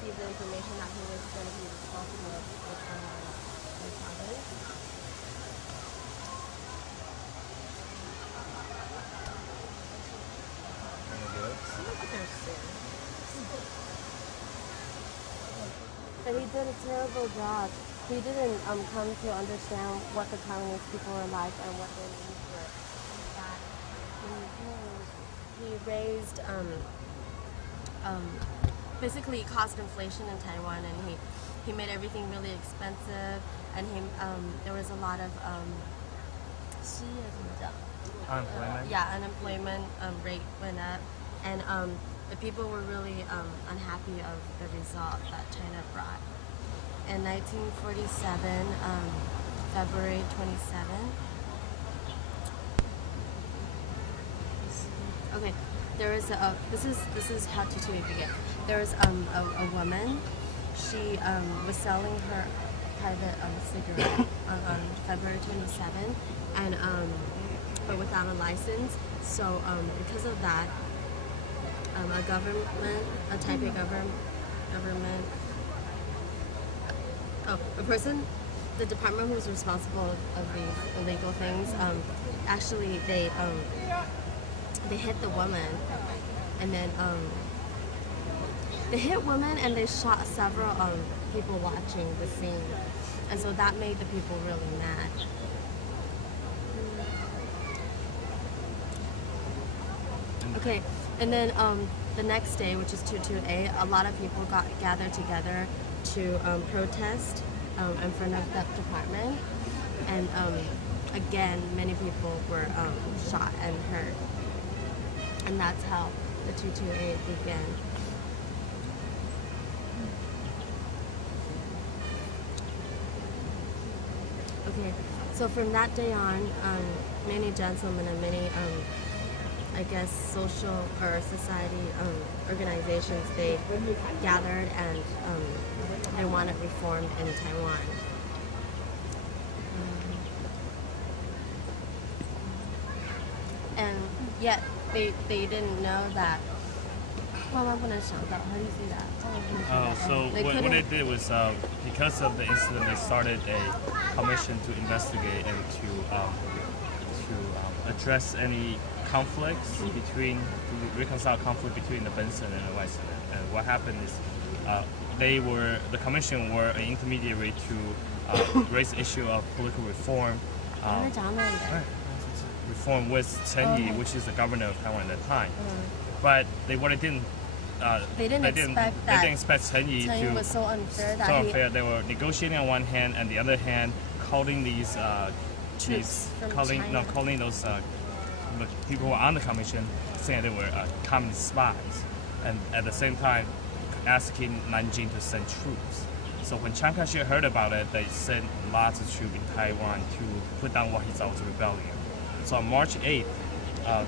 received the information that he was going to be responsible for Taiwan province. But he did a terrible job. He didn't come to understand what the Taiwanese people were like and what their needs were. In fact, when he raised basically caused inflation in Taiwan, and he made everything really expensive, and there was a lot of Unemployment. yeah, unemployment rate went up, and the people were really unhappy of the result that China brought. In 1947, February 27th. Okay, there was this is how TACL began. There was a woman. She was selling her private cigarette on February 27th, and but without a license. So because of that, a Taipei government. The department who was responsible of these illegal things, actually they hit the woman, and then they hit women and they shot several people watching the scene, and so that made the people really mad. Okay, and then the next day, which is 228, a lot of people got gathered together to protest in front of that department, and again, many people were shot and hurt, and that's how the 228 began. Okay, so from that day on, many gentlemen and many I guess social or society organizations, they gathered and they wanted reform in Taiwan. And yet they didn't know that. How do you see that? So what they did was, because of the incident, they started a commission to investigate and to address any conflicts to reconcile conflict between the Benson and the Weissen. And what happened is, the commission were an intermediary to raise the issue of political reform. Reform with Chen Yi, which is the governor of Taiwan at that time. But they didn't expect Chen Yi to was so unfair They were negotiating on one hand, and the other hand calling these calling those the people who were on the commission saying they were communist spies, and at the same time asking Nanjing to send troops. So when Chiang Kai-shek heard about it, they sent lots of troops in Taiwan to put down what he thought was a rebellion. So on March 8th,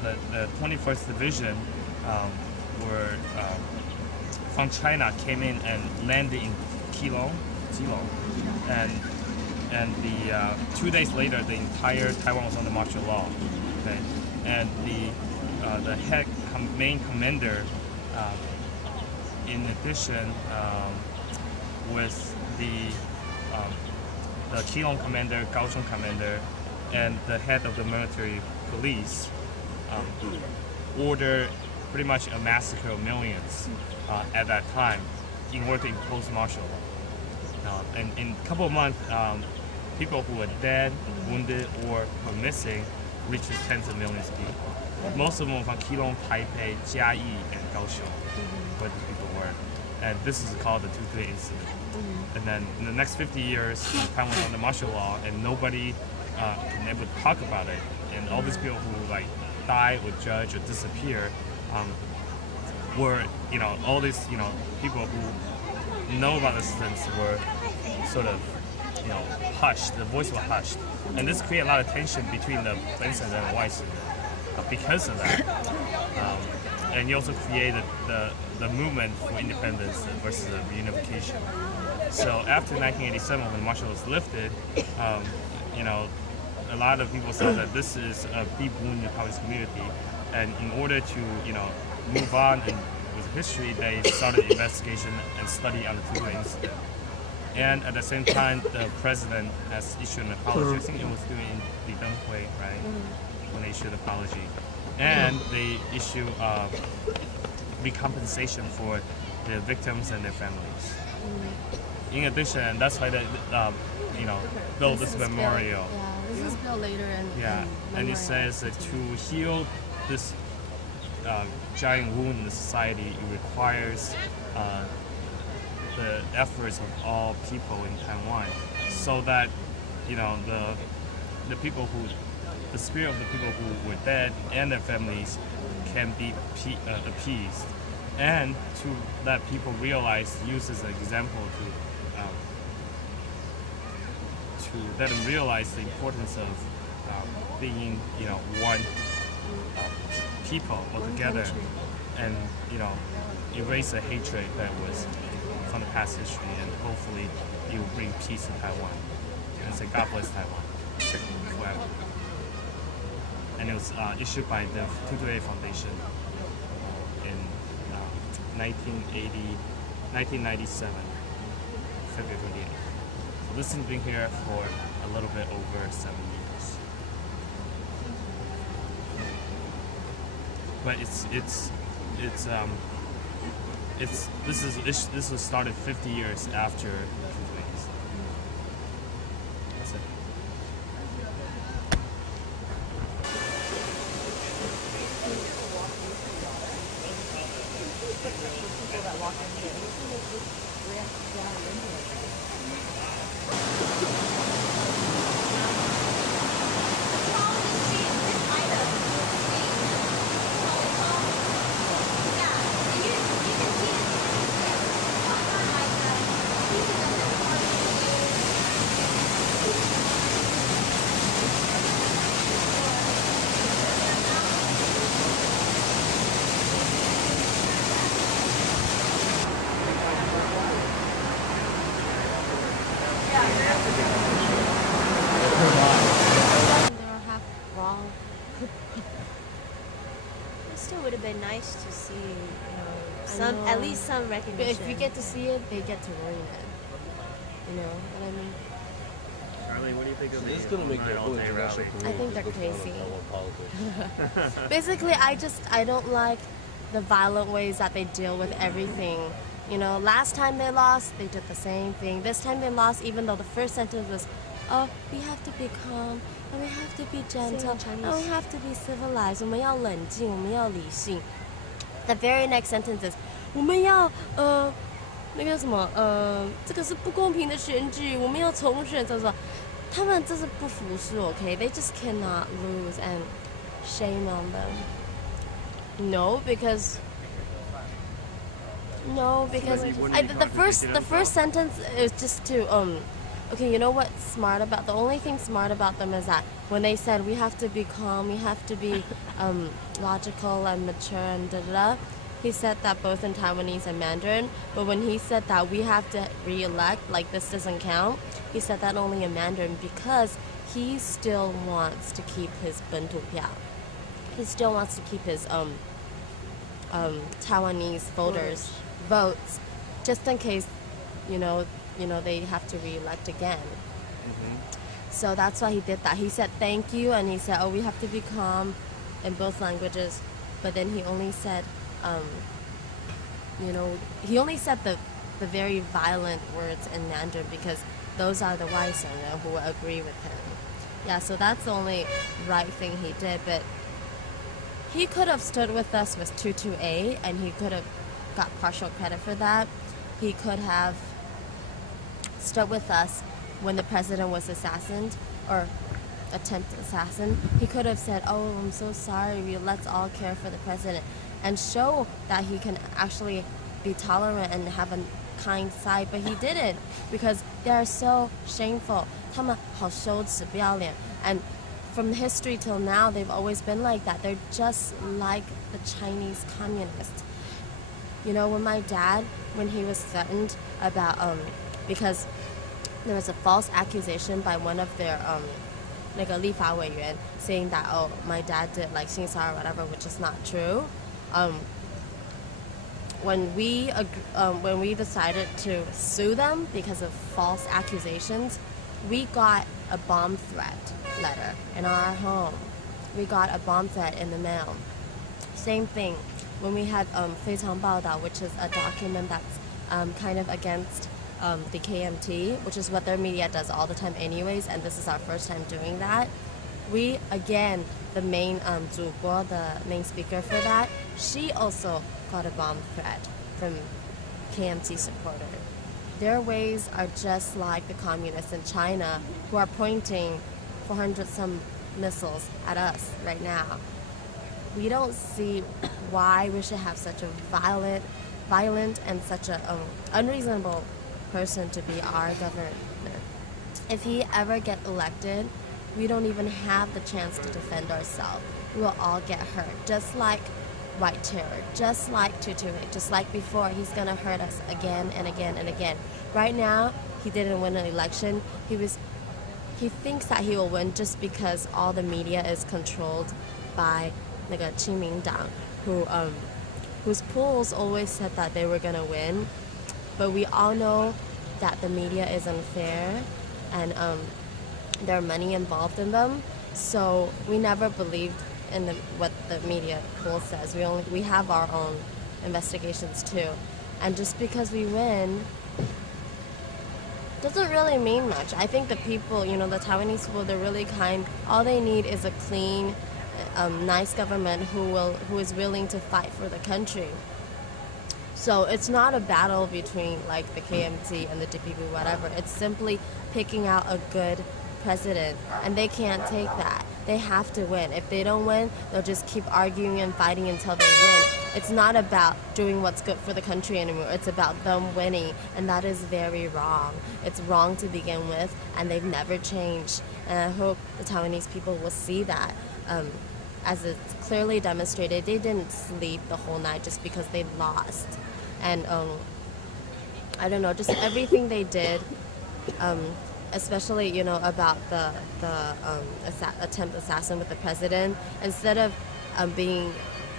the 21st Division from China came in and landed in Keelung, and the 2 days later, the entire Taiwan was under martial law. Okay, and the head main commander, in addition, with the Keelung commander, Kaohsiung commander, and the head of the military police, ordered pretty much a massacre of millions at that time in order to impose martial law. And in a couple of months, people who were dead, wounded, or were missing reaches tens of millions of people. Most of them were from Keelung, Taipei, Jiayi, and Kaohsiung, where these people were. And this is called the 228 incident. And then in the next 50 years, Taiwan was under martial law, and nobody can ever talk about it. And all these people who die or judge or disappear were, all these, people who know about this incident were sort of, hushed. The voice was hushed, and this created a lot of tension between the Benson and the Weissen because of that. And he also created the movement for independence versus the reunification. So after 1987, when martial law was lifted, a lot of people said that this is a deep wound in the Taiwanese community, and in order to, move on and with history, they started investigation and study on the 228 incident. And at the same time, the president has issued an apology. I think it was during Li Denghui, right? When they issued an apology. And they issue recompensation for the victims and their families. In addition, that's why they, build this memorial. This is built later in And it says that to heal this giant wound in the society, it requires the efforts of all people in Taiwan, so that the people the spirit of the people who were dead and their families can be appeased, and to let people realize, use as an example to let them realize the importance of being one people altogether, and erase the hatred that was from the past history, and hopefully it will bring peace to Taiwan. And say God bless Taiwan forever. And it was issued by the 228 Foundation in 1997, February 28th. So this has been here for a little bit over 7 years. But this was started 50 years after the 228. That's it. People that walk in here. They're half wrong. It still would have been nice to see, I know. at least some But recognition. if you get to see it, they get to ruin it. You know what I mean? Arlene, what do you think of This is gonna make the whole international I community think they're just look down crazy. on Taiwan politics. Basically, I don't like the violent ways that they deal with everything. Last time they lost, they did the same thing. This time they lost, even though the first sentence was, oh, we have to be calm, and we have to be gentle, Chinese. and we have to be civilized. 我们要冷静，我们要理性. The very next sentence is, 我们要那个什么这个是不公平的选举，我们要重选，他们就是不服输 ，OK? They just cannot lose, and shame on them. No, because the first sentence is just to okay, you know what's smart about the only thing smart about them is that when they said we have to be calm, we have to be logical and mature and da. He said that both in Taiwanese and Mandarin, but when he said that we have to re-elect, like this doesn't count, he said that only in Mandarin because he still wants to keep his Bentu Pia. He still wants to keep his Taiwanese votes, just in case, they have to re-elect again. So that's why he did that. He said thank you, and he said, oh, we have to be calm in both languages. But then he only said, he only said the very violent words in Mandarin because those are the Waisan who agree with him. Yeah, so that's the only right thing he did. But he could have stood with us with 228, and he could have got partial credit for that. He could have stood with us when the president was assassinated or attempted assassin. He could have said, oh, I'm so sorry, let's all care for the president, and show that he can actually be tolerant and have a kind side, but he didn't because they are so shameful. 他们好羞耻不要脸. And from history till now, they've always been like that. They're just like the Chinese communists. When my dad, when he was threatened about, because there was a false accusation by one of their, 那个立法委员 saying that, oh, my dad did like 性骚扰 or whatever, which is not true. when we decided to sue them because of false accusations, we got a bomb threat letter in our home. We got a bomb threat in the mail. Same thing when we had 非常报道, which is a document that's kind of against the KMT, which is what their media does all the time anyways, and this is our first time doing that. We, again, the main 主播, the main speaker for that, she also got a bomb threat from KMT supporter. Their ways are just like the communists in China who are pointing 400 some missiles at us right now. We don't see why we should have such a violent and such a unreasonable person to be our governor. If he ever get elected, we don't even have the chance to defend ourselves. We will all get hurt, just like White Terror, just like 228, just like before. He's gonna hurt us again and again and again. Right now, he didn't win an election. He thinks that he will win just because all the media is controlled by 那个亲民党, whose polls always said that they were gonna win, but we all know that the media is unfair and there are money involved in them. So we never believed in what the media poll says. We have our own investigations too, and just because we win doesn't really mean much. I think the people, the Taiwanese people, they're really kind. All they need is a clean, nice government who is willing to fight for the country. So it's not a battle between like the KMT and the DPP, whatever. It's simply picking out a good president, and they can't take that. They have to win. If they don't win, they'll just keep arguing and fighting until they win. It's not about doing what's good for the country anymore. It's about them winning, and that is very wrong. It's wrong to begin with, and they've never changed. And I hope the Taiwanese people will see that. As it's clearly demonstrated, they didn't sleep the whole night just because they lost. And I don't know, just everything they did, especially, about the attempt assassin with the president, instead of being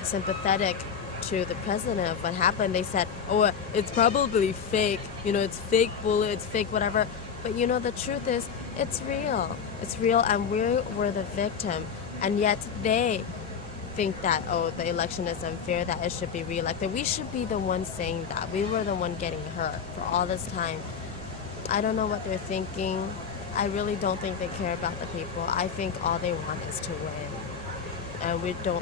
sympathetic to the president of what happened, they said, oh, it's probably fake, it's fake bullet, it's fake whatever. But the truth is, it's real. It's real, and we're the victim. And yet they think that, oh, the election is unfair, that it should be re-elected. We should be the ones saying that. We were the one getting hurt for all this time. I don't know what they're thinking. I really don't think they care about the people. I think all they want is to win. And we do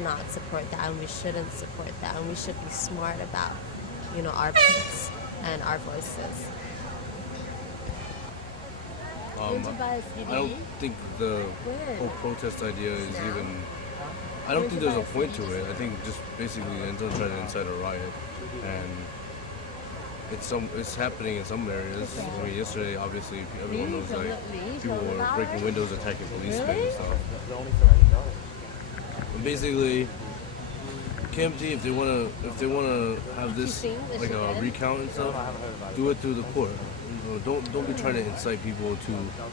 not support that, and we shouldn't support that, and we should be smart about, our peace and our voices. I don't think the whole protest idea is even. I don't think there's a point to it. I think just basically it ends up trying to incite a riot, and it's happening in some areas. I mean, yesterday, obviously, everyone knows people were breaking windows, attacking policemen and stuff. And basically, KMT, if they wanna have this like a recount and stuff, do it through the court. Don't be trying to incite people to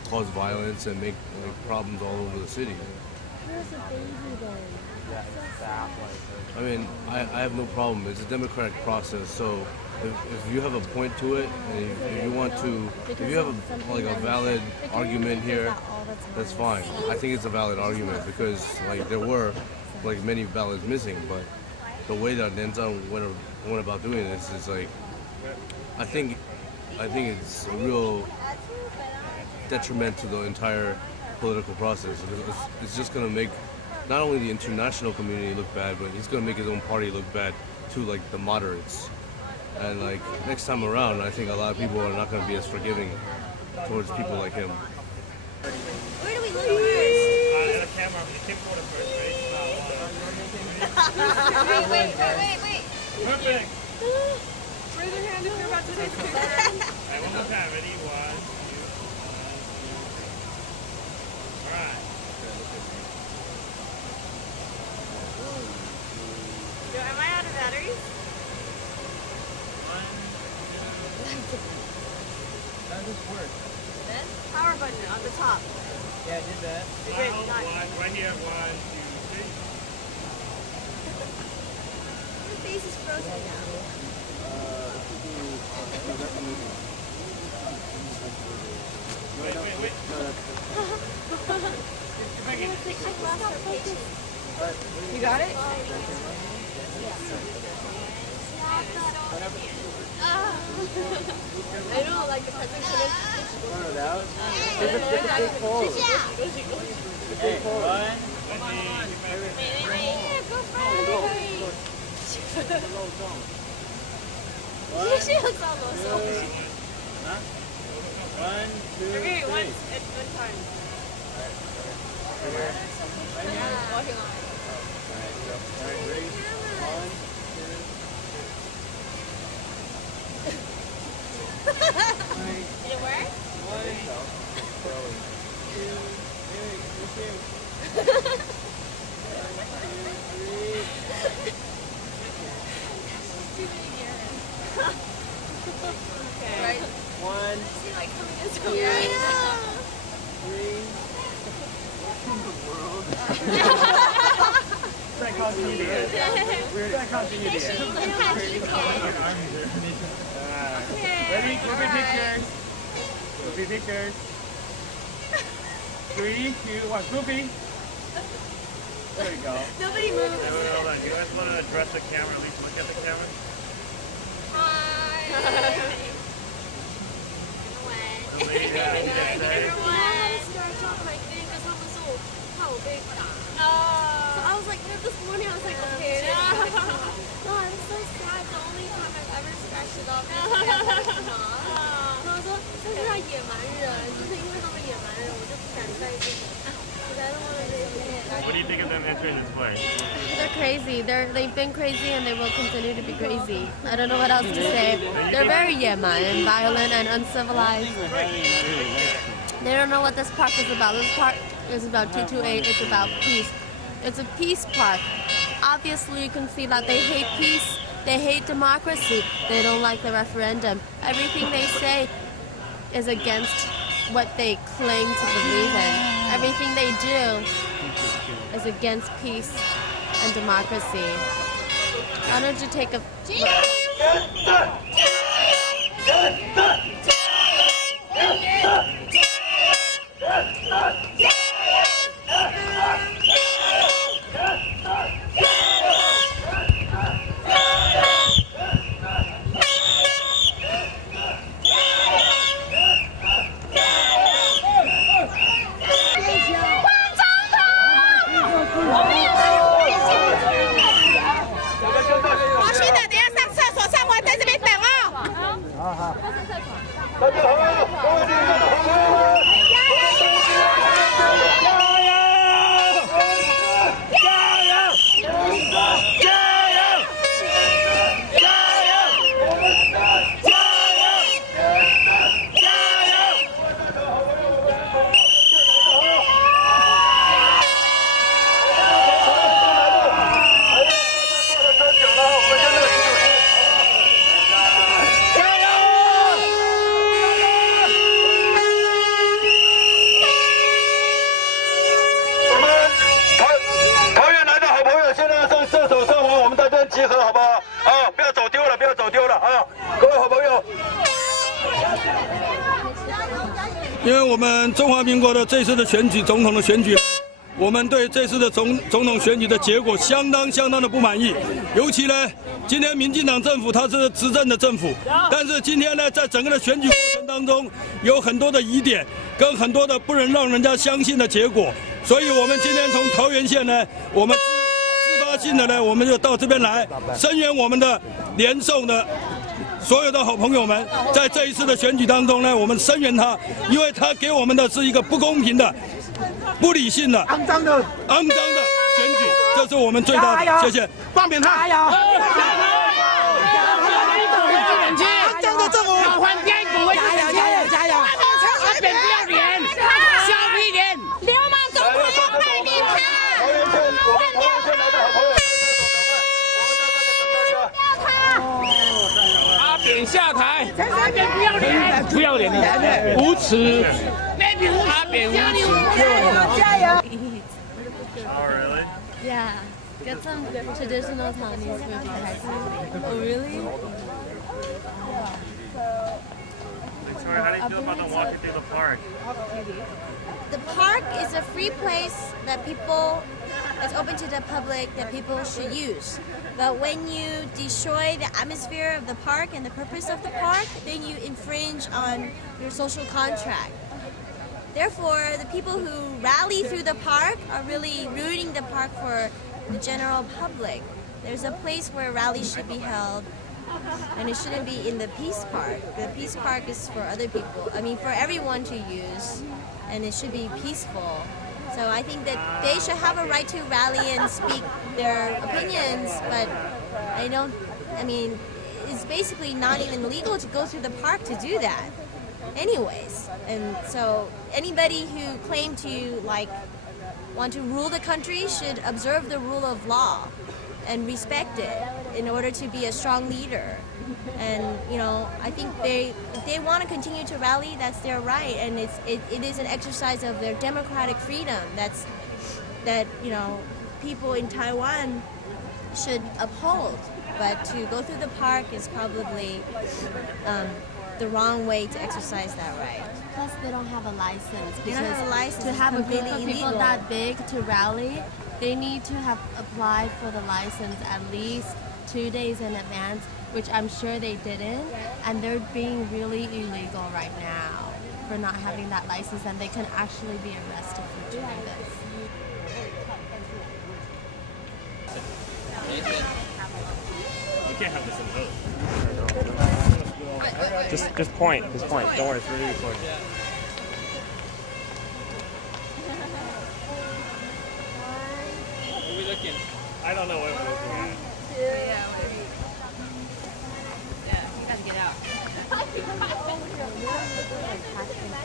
cause violence and make problems all over the city. I mean, I have no problem. It's a democratic process. So if you have a point to it, and if you have a valid argument here, that's fine. I think it's a valid argument because there were many ballots missing, but the way that Nenzan went about doing this is I think it's a real detriment to the entire political process. It's just going to make not only the international community look bad, but he's going to make his own party look bad to the moderates. And next time around, I think a lot of people are not going to be as forgiving towards people like him. Where do we look first? The camera, the camcorder first, Wait. Perfect. Raise your hand if you're about to take a picture. Alright, one more time. Ready? 1, 2, 3. Alright. Yo, am I out of batteries? 1, 2. That just worked. Then power button on the top. Yeah, I did that. Okay, Final nice. one. Right here. 1, 2, 3. Your face is frozen now. You got it? I know, like the person couldn't. One of those. There's a big hole. Big hole. One, two, Okay, three. once at one time. Walking on. Alright, ready? One, Did it work? Okay. Right. one, See, like coming into three. Frank continuity. We're Can continuity. she can? Ready? Movie pictures. Movie pictures. 3, 2, 1. Goofy. There you go. Nobody moves. Hold on. You guys want to address the camera? At least look at the camera. So I was like, this morning I was like, okay. No, I'm so sad. The only time I've ever scratched it off is my mom. 然后说这是他野蛮人，就是因为他们野蛮人，我就不敢带这个。I don't want to do it. What do you think of them entering this place? They're crazy. They've been crazy and they will continue to be crazy. I don't know what else to say. They're very yeman and violent and uncivilized. They don't know what this park is about. This park is about 228. It's about peace. It's a peace park. Obviously, you can see that they hate peace. They hate democracy. They don't like the referendum. Everything they say is against what they claim to believe in. Everything they do is against peace and democracy. Why don't you take a...因为我们中华民国的这次的选举，总统的选举，我们对这次的总统选举的结果相当的不满意。尤其呢，今天民进党政府它是执政的政府，但是今天呢，在整个的选举过程当中，有很多的疑点，跟很多的不能让人家相信的结果。所以我们今天从桃园县呢，我们自发性的呢，我们就到这边来声援我们的连胜的。所有的好朋友们，在这一次的选举当中呢，我们声援他，因为他给我们的是一个不公平的、不理性的、肮脏的选举，这是我们最大的。谢谢，放扁他！加油！肮脏的政府，要换边不会加油！加油！阿扁不要脸，小屁脸，流氓总统要卖你票！下台！阿扁不要脸，不要脸的，无耻！阿扁无耻！加油！ Oh, really? Yeah. Get some traditional Taiwanese food. Oh, really? Victoria, how do you feel about the walking through the park? The park is a free place that people, that's open to the public, that people should use. But when you destroy the atmosphere of the park and the purpose of the park, then you infringe on your social contract. Therefore, the people who rally through the park are really ruining the park for the general public. There's a place where rallies should be held, and it shouldn't be in the Peace Park. The Peace Park is for other people, I mean for everyone to use, and it should be peaceful. So I think that they should have a right to rally and speak their opinions, but it's basically not even legal to go through the park to do that anyways. And so anybody who claim to want to rule the country should observe the rule of law and respect it in order to be a strong leader. And I think if they want to continue to rally, that's their right, and it is an exercise of their democratic freedom. That people in Taiwan should uphold. But to go through the park is probably the wrong way to exercise that right. Plus, they don't have a license. They don't have a license. To have a group of completely people illegal. that big to rally, they need to have applied for the license at least 2 days in advance, which I'm sure they didn't, and they're being really illegal right now for not having that license, and they can actually be arrested for doing this. You can't have this in both. Just point. Don't worry, it's really recording. What are we looking? I don't know what we're looking at.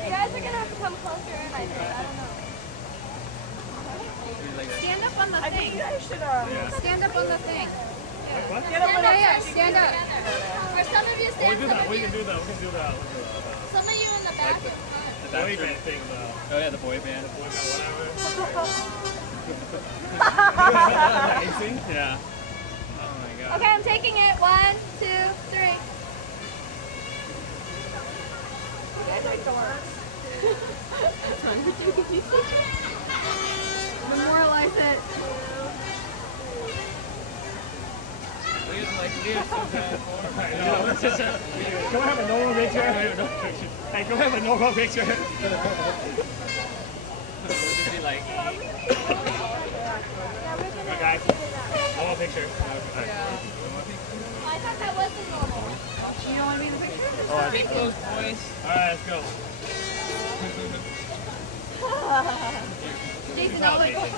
You guys are gonna have to come closer, I think. I don't know. Stand up on the thing. I think you guys should stand up on the thing. What? Stand up. Or some of you Oh, stand up. we can do that. Some of you in the back and front. The boy band thing, though. Oh yeah, the boy band. Amazing? Yeah. Oh my god. Okay, I'm taking it. 1, 2, 3. You guys are dorks. Memorialize it. Can we have a normal picture? Hey, can we have a normal picture? Like, Alright, guys. Normal picture. I thought that wasn't normal. You don't want to be in the picture? Alright, stay close, boys. let's go. Jason, now look. Jason.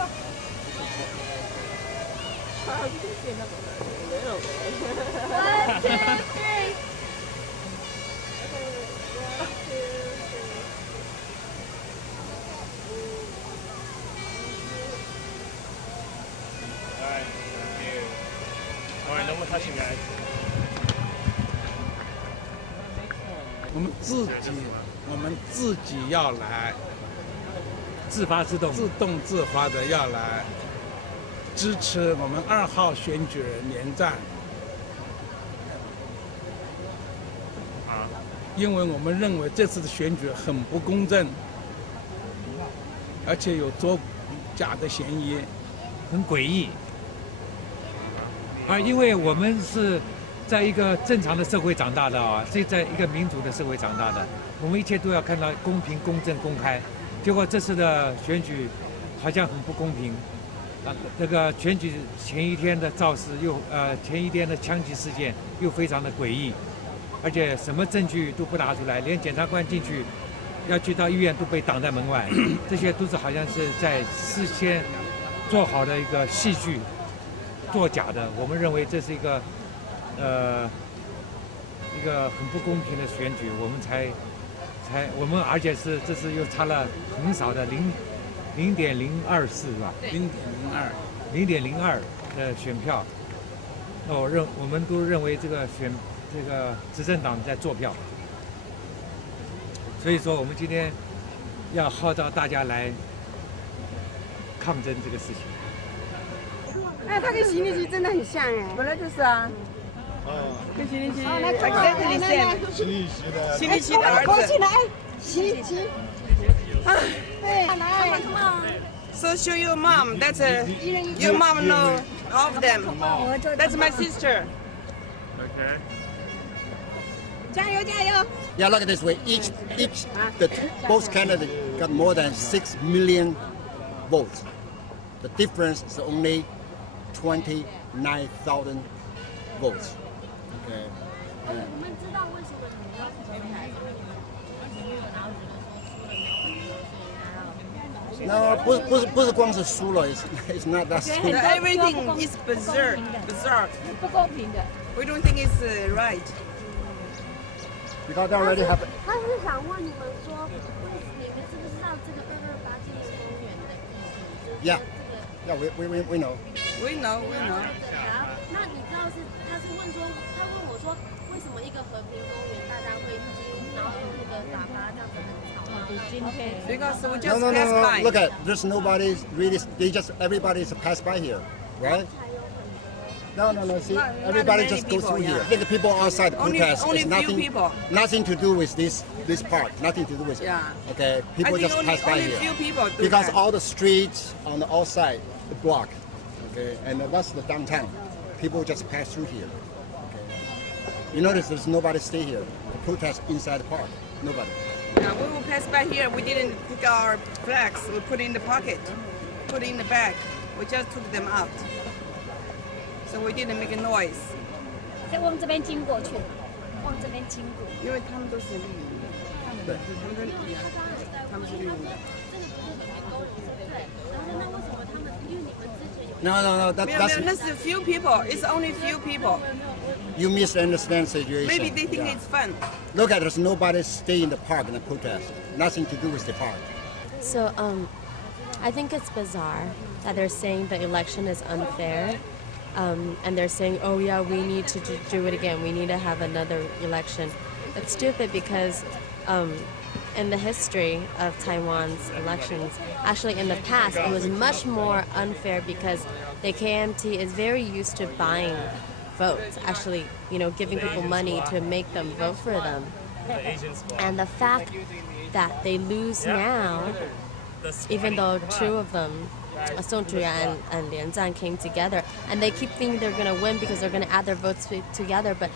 1, 2, 3. Alright, no more touching, guys. 我们自己要来，自发自动，自动自发的要来支持我们2号选举人连战，因为我们认为这次的选举很不公正，而且有作假的嫌疑，很诡异。因为我们是在一个正常的社会长大的啊，是在一个民主的社会长大的，我们一切都要看到公平、公正、公开。结果这次的选举好像很不公平，那个选举前一天的造势前一天的枪击事件又非常的诡异，而且什么证据都不拿出来，连检察官进去要去到医院都被挡在门外，这些都是好像是在事先做好的一个戏剧，作假的。我们认为这是一个很不公平的选举，我们而且这次又差了很少的0.024是吧？0.02的选票，那我们都认为这个执政党在做票，所以说我们今天要号召大家来抗争这个事情。哎，他跟习主席真的很像哎。本来就是啊。Exactly same. 西利奇的儿子。So show your mom. That's your mom know all of them. That's my sister. Okay. 加油加油！ Yeah, look at this way. Both candidates got more than 6 million votes. The difference is only 29,000 votes. Okay. 你们知道为什么你们要投台吗？ No, 不是光是输了 it's not that simple. Everything is bizarre. We don't think it's right. Because they already have. 他是想问你们说，你们知不知道这个228纪念公园的意义？ Yeah, we know. We know. 那你知道他是问说，他问我说，为什么一个和平公园大家会然后那个喇叭这样子很吵吗？ Because we No, just no, pass no, by. no. Look at there's nobody really. Everybody's pass by here, right? No. See, Not everybody many just goes people, through here. yeah. Look at people outside the Only protest. few It's people. nothing to do with this part. Nothing to do with it. Yeah. Okay, I people think just pass by only here. few people do Because that. all the streets on the outside the block, okay, and that's the downtown. People just pass through here. Okay. You notice there's nobody stay here. The protest inside the park. Nobody. Yeah, we will pass by here. We didn't pick our flags. We put in the pocket, put in the bag. We just took them out. So we didn't make a noise. 在我们这边经过去，往这边经过。因为他们都是绿营的，对，他们跟一样，他们是绿营的。No. 没有，那是 few people. It's only few people. You misunderstand situation. Maybe they think Yeah. it's fun. Look at there's nobody stay in the park in the protest. Nothing to do with the park. So, I think it's bizarre that they're saying the election is unfair. And they're saying, oh yeah, we need to do it again. We need to have another election. It's stupid because in the history of Taiwan's elections, actually in the past, it was much more unfair because the KMT is very used to buying votes, actually, giving people money to make them vote for them. And the fact that they lose now, even though two of them, Song Zhuya and Lian Zhan came together, and they keep thinking they're going to win because they're going to add their votes together, but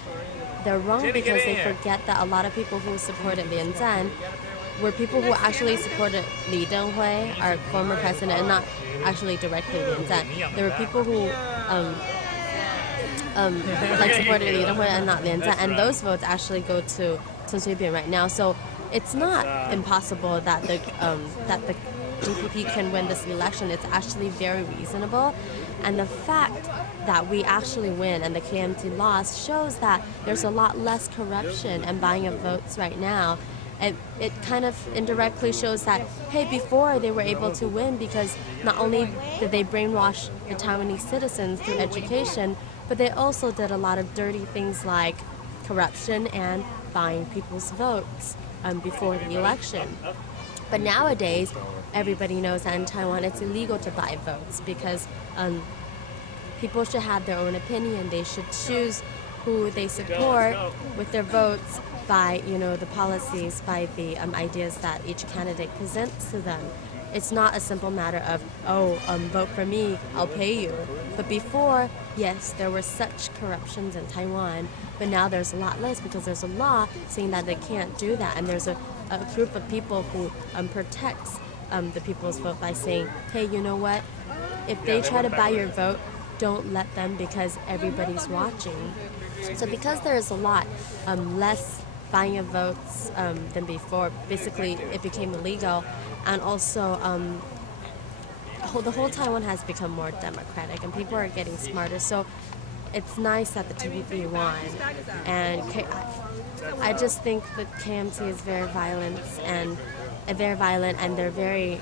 they're wrong because they forget that a lot of people who supported Lian Zhan were people who actually supported Li Denghui, our former president, and not actually directly Lian Zhan. There were people who supported Li Denghui and not Lian Zhan, and those votes actually go to Chen Shui-bian right now. So it's not impossible that the DPP can win this election. It's actually very reasonable, and the fact that we actually win and the KMT lost shows that there's a lot less corruption and buying of votes right now. And it kind of indirectly shows that, hey, before they were able to win because not only did they brainwash the Taiwanese citizens through education, but they also did a lot of dirty things like corruption and buying people's votes before the election. But nowadays, everybody knows that in Taiwan it's illegal to buy votes because people should have their own opinion. They should choose who they support with their votes by, the policies, by the ideas that each candidate presents to them. It's not a simple matter of, vote for me, I'll pay you. But before, yes, there were such corruptions in Taiwan, but now there's a lot less because there's a law saying that they can't do that. And there's a group of people who protects the people's vote by saying, hey, you know what? If they try to buy your vote, don't let them because everybody's watching. So because there is a lot less buying of votes than before, basically it became illegal. And also the whole Taiwan has become more democratic and people are getting smarter. So it's nice that the TPP won. And I just think the KMT is very violent and they're very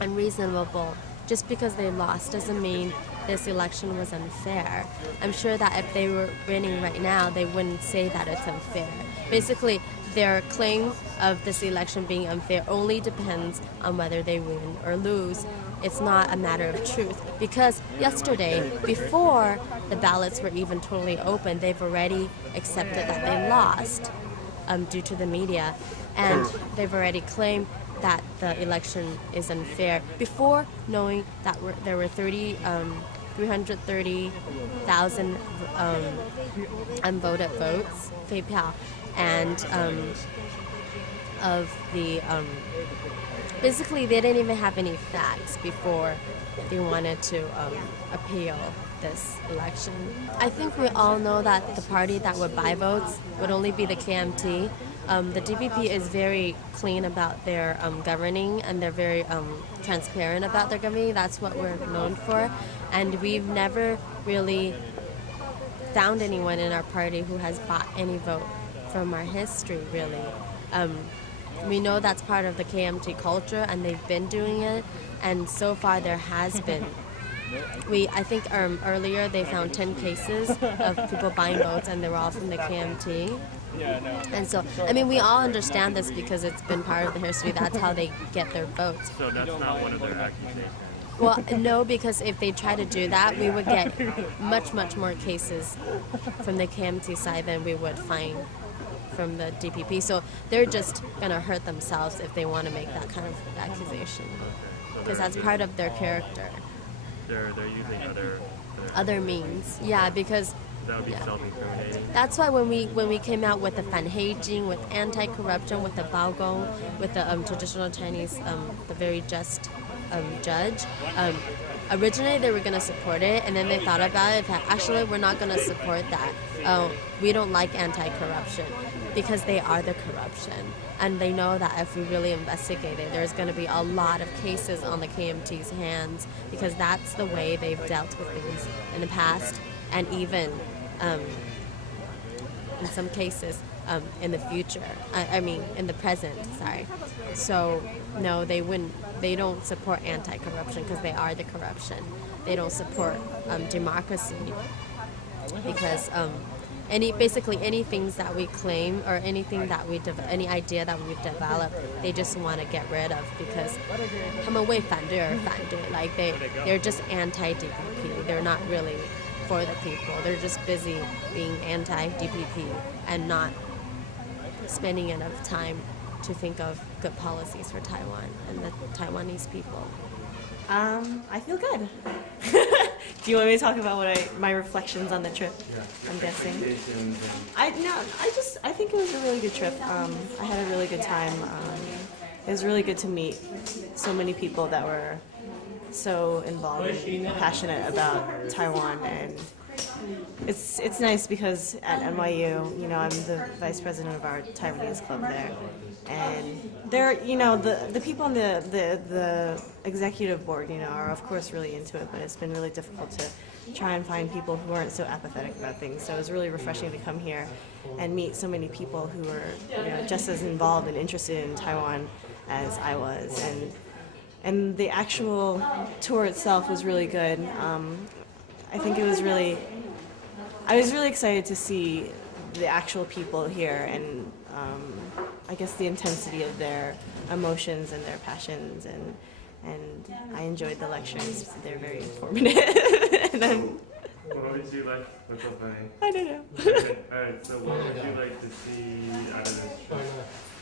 unreasonable. Just because they lost doesn't mean this election was unfair. I'm sure that if they were winning right now, they wouldn't say that it's unfair. Basically, their claim of this election being unfair only depends on whether they win or lose. it's not a matter of truth. Because yesterday, before the ballots were even totally open, they've already accepted that they lost due to the media. And they've already claimed that the election is unfair before knowing that there were 330,000 unvoted votes, 废票, and of the basically they didn't even have any facts before they wanted to appeal this election. I think we all know that the party that would buy votes would only be the KMT. The DPP is very clean about their governing, and they're very transparent about their governing. That's what we're known for. And we've never really found anyone in our party who has bought any vote from our history, really. We know that's part of the KMT culture, and they've been doing it. And so far there has been. I think earlier they found 10 cases of people buying votes, and they were all from the KMT. And so, I mean, we all understand this because it's been part of the history. That's how they get their votes. So that's not one of their accusations? Well, no, because if they try to do that, we would get much, much more cases from the KMT side than we would find from the DPP. So they're just going to hurt themselves if they want to make that kind of accusation. Because that's part of their character. They're using other means. Yeah, because that would be self-incriminating. that's why when we came out with the Fanheijing, with anti-corruption, with the Baogong, with the traditional Chinese, the very just judge, originally they were going to support it, and then they thought about it that actually we're not going to support that. We don't like anti-corruption because they are the corruption. And they know that if we really investigate it, there's going to be a lot of cases on the KMT's hands because that's the way they've dealt with things in the past, and even in some cases in the future. I mean, in the present, sorry. So, no, they wouldn't. They don't support anti-corruption because they are the corruption. They don't support democracy because basically anything that we claim or anything that any idea that we've developed, they just want to get rid of because 他们为反对而反对, like they're just anti-DPP. They're not really for the people. They're just busy being anti-DPP and not spending enough time to think of good policies for Taiwan and the Taiwanese people. I feel good. Do you want me to talk about my reflections on the trip? Yeah. I'm guessing. I think it was a really good trip. I had a really good time. It was really good to meet so many people that were so involved and passionate about Taiwan, and it's nice because at NYU, I'm the vice president of our Taiwanese club there. And there, the people on the executive board, are of course really into it, but it's been really difficult to try and find people who aren't so apathetic about things. So it was really refreshing to come here and meet so many people who were, just as involved and interested in Taiwan as I was. And the actual tour itself was really good. I think I was really excited to see the actual people here and I guess the intensity of their emotions and their passions, and I enjoyed the lectures. They're very informative. What would you like? What's so funny? I don't know. Alright, so what would you like to see out of this trip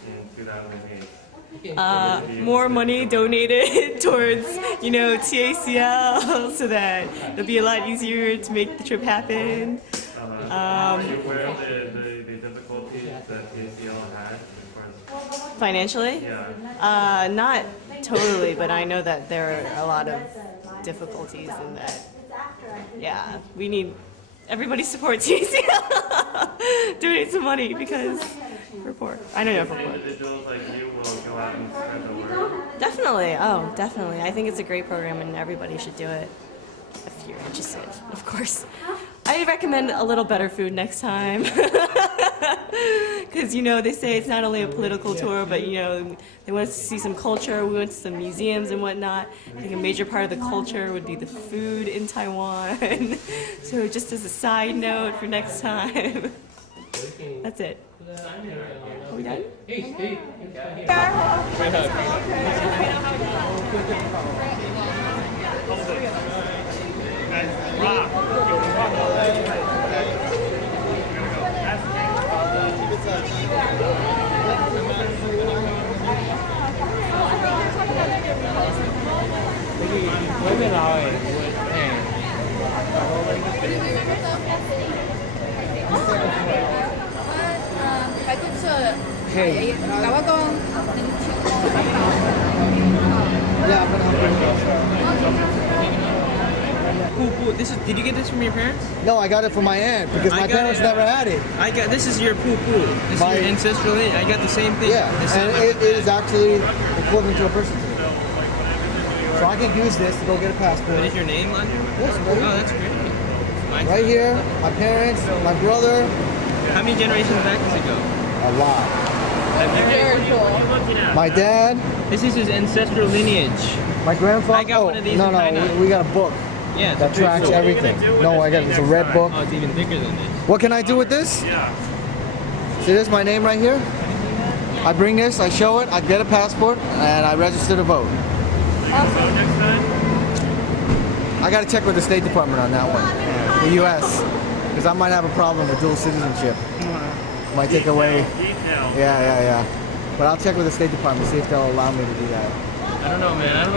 in 2008? More money donated towards, TACL so that it'll be a lot easier to make the trip happen. Are you aware of the difficulties that TACL had? Financially? Yeah. Not totally, but I know that there are a lot of difficulties in that. Yeah, we need everybody support TACL. Donate some money because we're poor. I don't know if we're poor. Individuals like you will go out and spread the word? Definitely. Oh, definitely. I think it's a great program and everybody should do it if you're interested, of course. I recommend a little better food next time. Because, they say it's not only a political tour, but, they want us to see some culture. We went to some museums and whatnot. I think a major part of the culture would be the food in Taiwan. So just as a side note for next time. That's it. Are we done? Hey, This is. Did you get this from your parents? No, I got it from my aunt because my parents never had it. I got. This is your poo poo. This is your ancestral lineage. I got the same thing. Yeah, and it is actually equivalent to a birth certificate. So I can use this to go get a passport. What is your name on here? Yes, Oh, that's great. Mine's right here, my parents, my brother. How many generations back does it go? A lot. Very cool. My dad. This is his ancestral lineage. My grandfather. I got one of these No, in no, China. we got a book. Yeah, that tracks everything. No, I got it's a red book. Oh, it's even bigger than this. What can I do with this? Yeah. See, this is my name right here. I bring this, I show it, I get a passport, and I register to vote. I got to check with the State Department on that one, the U.S., because I might have a problem with dual citizenship. Might take away. Yeah. But I'll check with the State Department, see if they'll allow me to do that. I don't know, man. I don't know